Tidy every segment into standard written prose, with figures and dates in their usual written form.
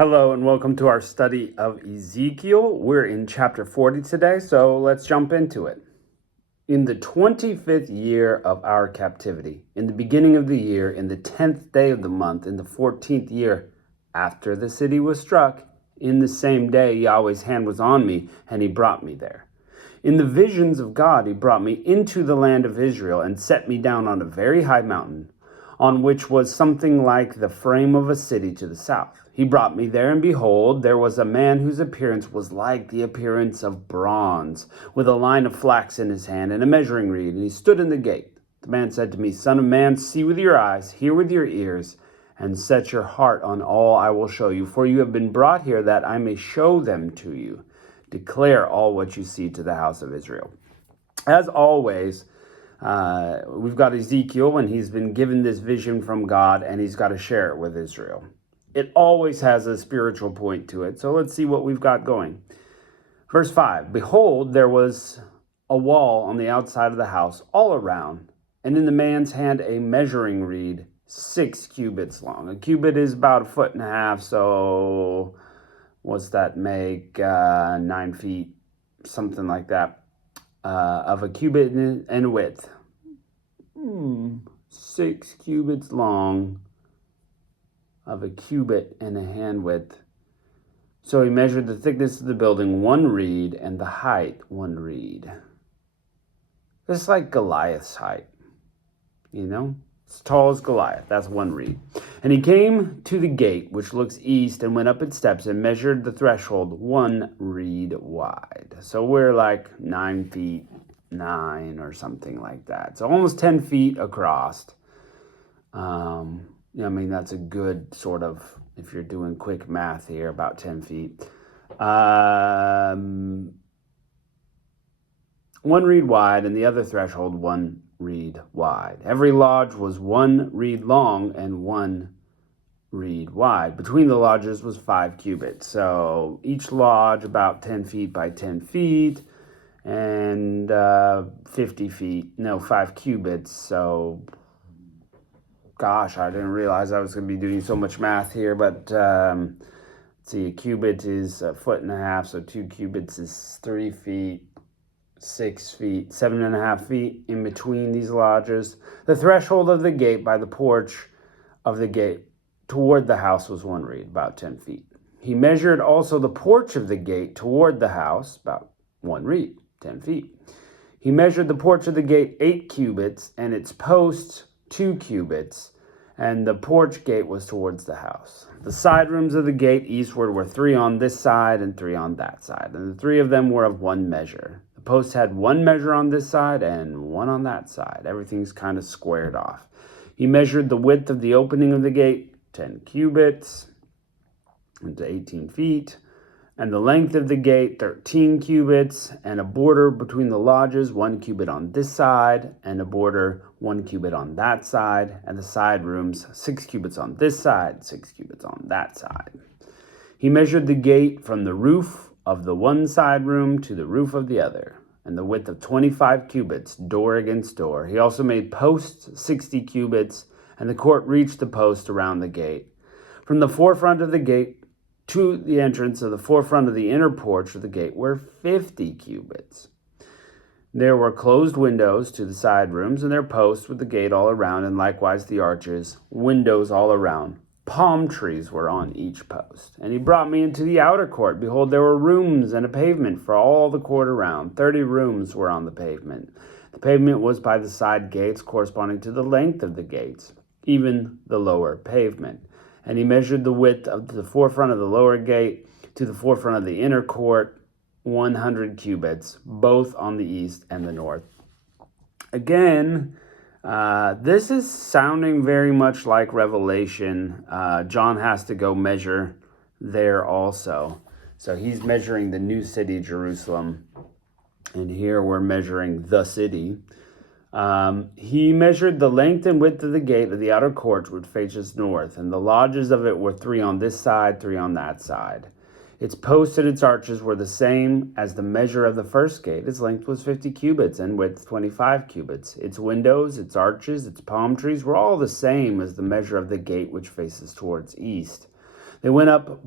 Hello and welcome to our study of Ezekiel. We're in chapter 40 today, so let's jump into it. In the 25th year of our captivity, in the beginning of the year, in the 10th day of the month, in the 14th year after the city was struck, in the same day Yahweh's hand was on me, and he brought me there. In the visions of God, he brought me into the land of Israel and set me down on a very high mountain, on which was something like the frame of a city to the south. He brought me there, and behold, there was a man whose appearance was like the appearance of bronze, with a line of flax in his hand and a measuring reed, and he stood in the gate. The man said to me, Son of man, see with your eyes, hear with your ears, and set your heart on all I will show you, for you have been brought here that I may show them to you. Declare all what you see to the house of Israel. As always, we've got Ezekiel, and he's been given this vision from God, and he's got to share it with Israel. It always has a spiritual point to it, so let's see what we've got going. Verse 5, Behold, there was a wall on the outside of the house all around, and in the man's hand a measuring reed, 6 cubits long. A cubit is about 1.5 feet, so what's that make? 9 feet, something like that, of a cubit in width. 6 cubits long, of a cubit and a hand width. So he measured the thickness of the building 1 reed, and the height 1 reed. It's like Goliath's height, as tall as Goliath. That's 1 reed. And he came to the gate, which looks east, and went up its steps and measured the threshold 1 reed wide. So we're like 9 feet 9 or something like that. So almost 10 feet across. That's a good sort of, if you're doing quick math here, about 10 feet. 1 reed wide, and the other threshold 1 reed wide. Every lodge was 1 reed long and 1 reed wide. Between the lodges was 5 cubits. So each lodge about 10 feet by 10 feet and 5 cubits. So gosh, I didn't realize I was going to be doing so much math here, but let's see, a cubit is 1.5 feet, so 2 cubits is 3 feet, 6 feet, 7.5 feet in between these lodges. The threshold of the gate by the porch of the gate toward the house was 1 reed, about 10 feet. He measured also the porch of the gate toward the house, about 1 reed, 10 feet. He measured the porch of the gate 8 cubits, and its posts 2 cubits, and the porch gate was towards the house. The side rooms of the gate eastward were 3 on this side and 3 on that side, and the 3 of them were of 1 measure. The posts had 1 measure on this side and 1 on that side. Everything's kind of squared off. He measured the width of the opening of the gate, 10 cubits, into 18 feet, and the length of the gate, 13 cubits, and a border between the lodges, 1 cubit on this side, and a border 1 cubit on that side, and the side rooms, 6 cubits on this side, 6 cubits on that side. He measured the gate from the roof of the one side room to the roof of the other, and the width of 25 cubits, door against door. He also made posts 60 cubits, and the court reached the post around the gate. From the forefront of the gate to the entrance of the forefront of the inner porch of the gate were 50 cubits. There were closed windows to the side rooms, and their posts with the gate all around, and likewise the arches, windows all around. Palm trees were on each post. And he brought me into the outer court. Behold, there were rooms and a pavement for all the court around. 30 rooms were on the pavement. The pavement was by the side gates, corresponding to the length of the gates, even the lower pavement. And he measured the width of the forefront of the lower gate to the forefront of the inner court, 100 cubits, both on the east and the north. Again, this is sounding very much like Revelation. John has to go measure there also. So he's measuring the new city, Jerusalem. And here we're measuring the city. He measured the length and width of the gate of the outer court, which faces north, and the lodges of it were 3 on this side, 3 on that side. Its posts and its arches were the same as the measure of the first gate. Its length was 50 cubits and width 25 cubits. Its windows, its arches, its palm trees were all the same as the measure of the gate which faces towards east. They went up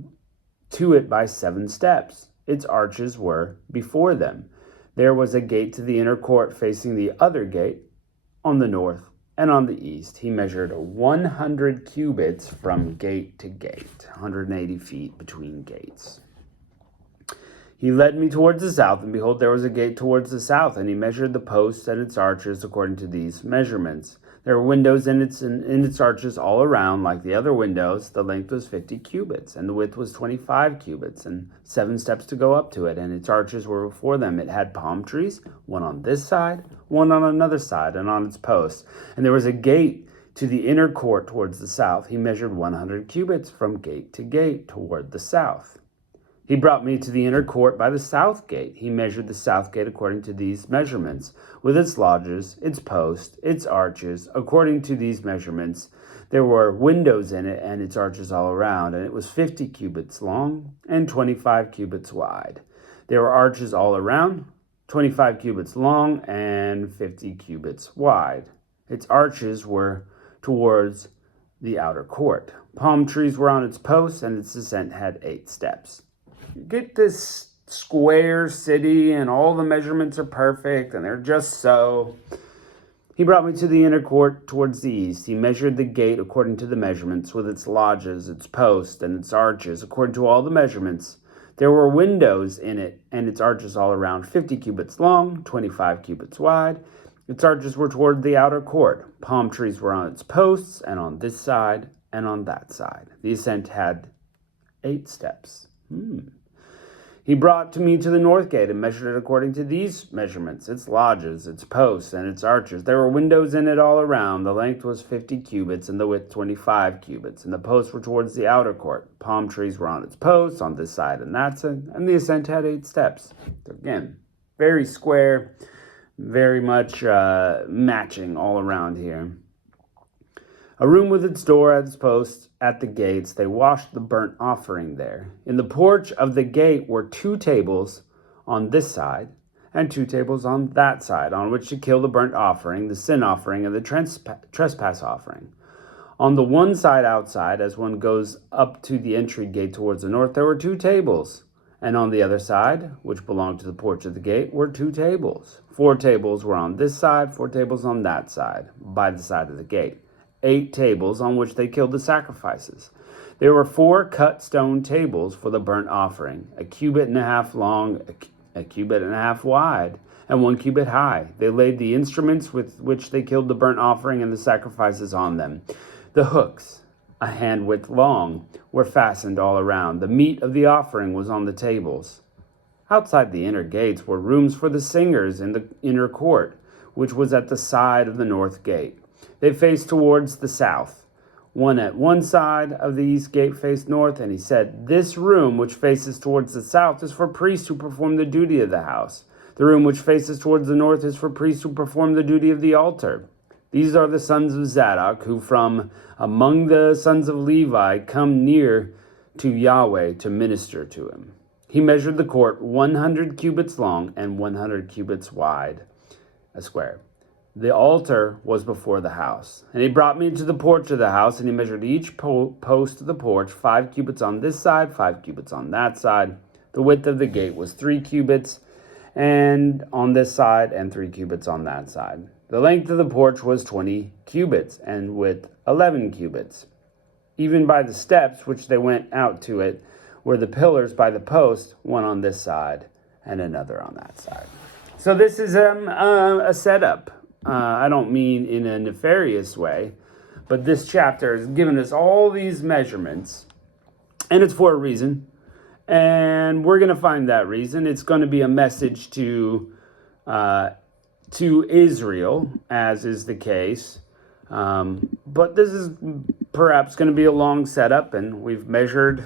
to it by 7 steps. Its arches were before them. There was a gate to the inner court facing the other gate on the north and on the east. He measured 100 cubits from gate to gate, 180 feet between gates. He led me towards the south, and behold, there was a gate towards the south, and he measured the posts and its arches according to these measurements. There were windows in its arches all around, like the other windows. The length was 50 cubits, and the width was 25 cubits, and 7 steps to go up to it, and its arches were before them. It had palm trees, one on this side, one on another side, and on its posts. And there was a gate to the inner court towards the south. He measured 100 cubits from gate to gate toward the south. He brought me to the inner court by the south gate. He measured the south gate according to these measurements, with its lodges, its posts, its arches. According to these measurements, there were windows in it and its arches all around, and it was 50 cubits long and 25 cubits wide. There were arches all around, 25 cubits long and 50 cubits wide. Its arches were towards the outer court. Palm trees were on its posts, and its ascent had 8 steps. You get this square city, and all the measurements are perfect, and they're just so. He brought me to the inner court towards the east. He measured the gate according to the measurements, with its lodges, its posts, and its arches, according to all the measurements. There were windows in it, and its arches all around, 50 cubits long, 25 cubits wide. Its arches were toward the outer court. Palm trees were on its posts, and on this side and on that side. The ascent had 8 steps. He brought me to the north gate and measured it according to these measurements, its lodges, its posts, and its arches. There were windows in it all around. The length was 50 cubits and the width 25 cubits, and the posts were towards the outer court. Palm trees were on its posts, on this side and that side, and the ascent had 8 steps. So again, very square, very much matching all around here. A room with its door at its posts at the gates. They washed the burnt offering there. In the porch of the gate were 2 tables on this side and 2 tables on that side, on which to kill the burnt offering, the sin offering, and the trespass offering. On the one side outside, as one goes up to the entry gate towards the north, there were 2 tables. And on the other side, which belonged to the porch of the gate, were 2 tables. 4 tables were on this side, 4 tables on that side, by the side of the gate. 8 tables on which they killed the sacrifices. There were 4 cut stone tables for the burnt offering, 1.5 cubits long, 1.5 cubits wide, and 1 cubit high. They laid the instruments with which they killed the burnt offering and the sacrifices on them. The hooks, 1 handwidth long, were fastened all around. The meat of the offering was on the tables. Outside the inner gates were rooms for the singers in the inner court, which was at the side of the north gate. They faced towards the south. One at one side of the east gate faced north, and he said, "This room which faces towards the south is for priests who perform the duty of the house. The room which faces towards the north is for priests who perform the duty of the altar. These are the sons of Zadok, who from among the sons of Levi come near to Yahweh to minister to him." He measured the court 100 cubits long and 100 cubits wide, a square. The altar was before the house. And he brought me to the porch of the house, and he measured each post of the porch, 5 cubits on this side, 5 cubits on that side. The width of the gate was 3 cubits, and on this side, and 3 cubits on that side. The length of the porch was 20 cubits, and width 11 cubits. Even by the steps which they went out to it were the pillars by the post, one on this side and another on that side. So this is a setup. I don't mean in a nefarious way, but this chapter has given us all these measurements, and it's for a reason, and we're going to find that reason. It's going to be a message to Israel, as is the case, but this is perhaps going to be a long setup, and we've measured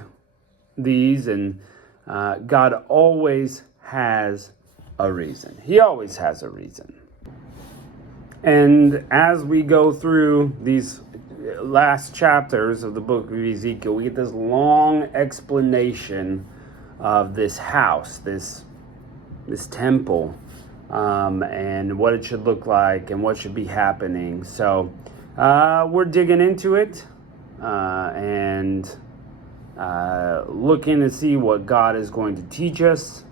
these, and God always has a reason. He always has a reason. And as we go through these last chapters of the book of Ezekiel, we get this long explanation of this house, this temple, and what it should look like and what should be happening. So we're digging into it, and looking to see what God is going to teach us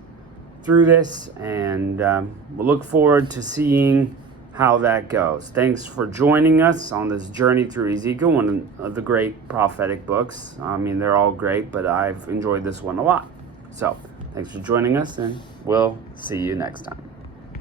through this, and we'll look forward to seeing how that goes. Thanks for joining us on this journey through Ezekiel, one of the great prophetic books. I mean, they're all great, but I've enjoyed this one a lot. So thanks for joining us, and we'll see you next time.